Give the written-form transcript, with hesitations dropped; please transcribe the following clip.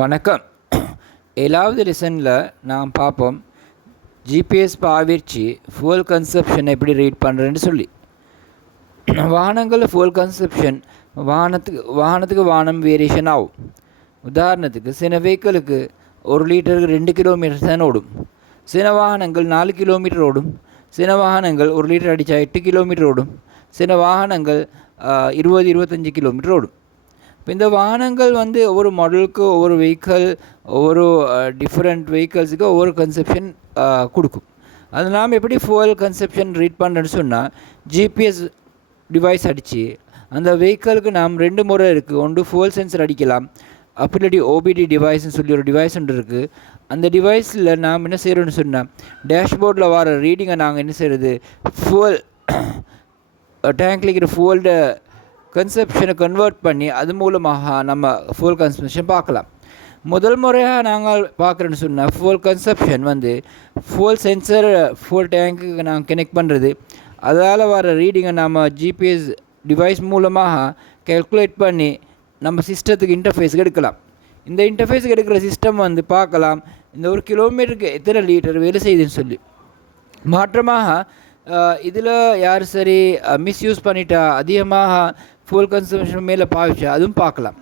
வணக்கம். 7வது லெசனில் நாம் பார்ப்போம் ஜிபிஎஸ் பாவிச்சு ஃபியூல் கன்சப்ஷன் எப்படி ரீட் பண்ணுறேன்னு சொல்லி. வாகனங்களில் ஃபியூல் கன்சப்ஷன் வாகனத்துக்கு வாகனம் வேரியேஷன் ஆகும். உதாரணத்துக்கு சில வெஹிக்கிளுக்கு 1 லிட்டருக்கு 2 கிலோமீட்டர் தான் ஓடும். சில வாகனங்கள் 4 கிலோமீட்டர் ஓடும். சில வாகனங்கள் 1 லிட்டர் அடித்தா 8 கிலோமீட்டர் ஓடும். சில வாகனங்கள் 20-25 கிலோமீட்டர் ஓடும். இப்போ இந்த வாகனங்கள் ஒவ்வொரு மாடலுக்கு ஒவ்வொரு வெஹிக்கிள் ஒவ்வொரு டிஃப்ரெண்ட் வெஹிக்கிள்ஸுக்கு ஒவ்வொரு கன்செப்ஷன் கொடுக்கும். அது நாம் எப்படி ஃபியூவல் கன்செப்ஷன் ரீட் பண்ணுறேன்னு சொன்னால் ஜிபிஎஸ் டிவைஸ் அடித்து அந்த வெஹிக்கிளுக்கு நாம் 2 முறை இருக்குது. ஒன்று ஃபியூவல் சென்சர் அடிக்கலாம், அப்படி இல்லாட்டி ஓபிடி டிவைஸ்ன்னு சொல்லி ஒரு டிவைஸ் ஒன்று இருக்குது. அந்த டிவைஸில் நாம் என்ன செய்கிறோன்னு சொன்னால் டேஷ்போர்டில் வர ரீடிங்கை நாங்கள் என்ன செய்கிறது, ஃபியூவல் டேங்க்ல இருக்கிற ஃபியூவல்ட கன்செப்ஷனை கன்வெர்ட் பண்ணி அது மூலமாக நம்ம ஃபியூல் கன்சப்ஷன் பார்க்கலாம். முதல் முறையாக நாங்கள் பார்க்குறேன்னு சொன்னால் fuel consumption fuel sensor fuel டேங்க்குக்கு நாங்கள் கனெக்ட் பண்ணுறது, அதால் வர ரீடிங்கை நம்ம ஜிபிஎஸ் டிவைஸ் மூலமாக கேல்குலேட் பண்ணி நம்ம சிஸ்டத்துக்கு இன்டர்ஃபேஸுக்கு எடுக்கலாம். இந்த இன்டர்ஃபேஸுக்கு எடுக்கிற சிஸ்டம் பார்க்கலாம் இந்த 1 கிலோமீட்டருக்கு எத்தனை லிட்டர் வேலை செய்யுதுன்னு சொல்லி. மாற்றமாக இதில் யார் சரி மிஸ்யூஸ் பண்ணிட்டா அதிகமாக ஃபியூல் கன்சம்ஷன் மேலே பாவிச்சா அதுவும் பார்க்கலாம்.